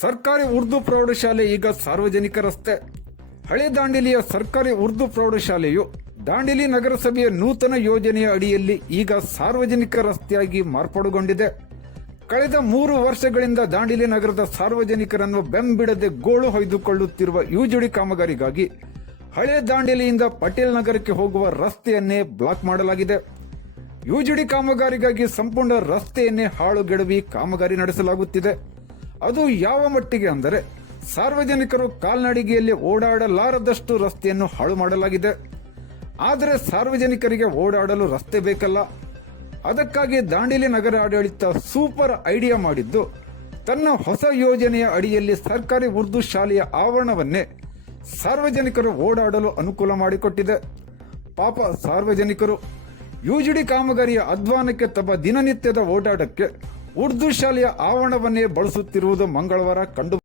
ಸರ್ಕಾರಿ ಉರ್ದು ಪ್ರೌಢಶಾಲೆ ಈಗ ಸಾರ್ವಜನಿಕ ರಸ್ತೆ. ಹಳೆ ದಾಂಡೇಲಿಯ ಸರ್ಕಾರಿ ಉರ್ದು ಪ್ರೌಢಶಾಲೆಯು ದಾಂಡಿಲಿ ನಗರಸಭೆಯ ನೂತನ ಯೋಜನೆಯ ಅಡಿಯಲ್ಲಿ ಈಗ ಸಾರ್ವಜನಿಕ ರಸ್ತೆಯಾಗಿ ಮಾರ್ಪಾಡುಗೊಂಡಿದೆ. ಕಳೆದ ಮೂರು ವರ್ಷಗಳಿಂದ ದಾಂಡಿಲಿ ನಗರದ ಸಾರ್ವಜನಿಕರನ್ನು ಬೆಂಬಿಡದೆ ಗೋಳು ಹೊಯ್ದುಕೊಳ್ಳುತ್ತಿರುವ ಯುಜುಡಿ ಕಾಮಗಾರಿಗಾಗಿ ಹಳೆ ದಾಂಡೇಲಿಯಿಂದ ಪಟೇಲ್ ನಗರಕ್ಕೆ ಹೋಗುವ ರಸ್ತೆಯನ್ನೇ ಬ್ಲಾಕ್ ಮಾಡಲಾಗಿದೆ. ಯುಜಿಡಿ ಕಾಮಗಾರಿಗಾಗಿ ಸಂಪೂರ್ಣ ರಸ್ತೆಯನ್ನೇ ಹಾಳುಗೆಡವಿ ಕಾಮಗಾರಿ ನಡೆಸಲಾಗುತ್ತಿದೆ. ಅದು ಯಾವ ಮಟ್ಟಿಗೆ ಅಂದರೆ ಸಾರ್ವಜನಿಕರು ಕಾಲ್ನಡಿಗೆಯಲ್ಲಿ ಓಡಾಡಲಾರದಷ್ಟು ರಸ್ತೆಯನ್ನು ಹಾಳು ಮಾಡಲಾಗಿದೆ. ಆದರೆ ಸಾರ್ವಜನಿಕರಿಗೆ ಓಡಾಡಲು ರಸ್ತೆ ಬೇಕಲ್ಲ. ಅದಕ್ಕಾಗಿ ದಾಂಡೇಲಿ ನಗರ ಆಡಳಿತ ಸೂಪರ್ ಐಡಿಯಾ ಮಾಡಿದ್ದು, ತನ್ನ ಹೊಸ ಯೋಜನೆಯ ಅಡಿಯಲ್ಲಿ ಸರ್ಕಾರಿ ಉರ್ದು ಶಾಲೆಯ ಆವರಣವನ್ನೇ ಸಾರ್ವಜನಿಕರು ಓಡಾಡಲು ಅನುಕೂಲ ಮಾಡಿಕೊಟ್ಟಿದೆ. ಪಾಪ ಸಾರ್ವಜನಿಕರು, ಯುಜಿಡಿ ಕಾಮಗಾರಿಯ ಅಧ್ವಾನಕ್ಕೆ ತಮ್ಮ ದಿನನಿತ್ಯದ ಓಡಾಟಕ್ಕೆ ಉರ್ದು ಶಾಲೆಯ ಆವರಣವನ್ನೇ ಬಳಸುತ್ತಿರುವುದು ಮಂಗಳವಾರ ಕಂಡು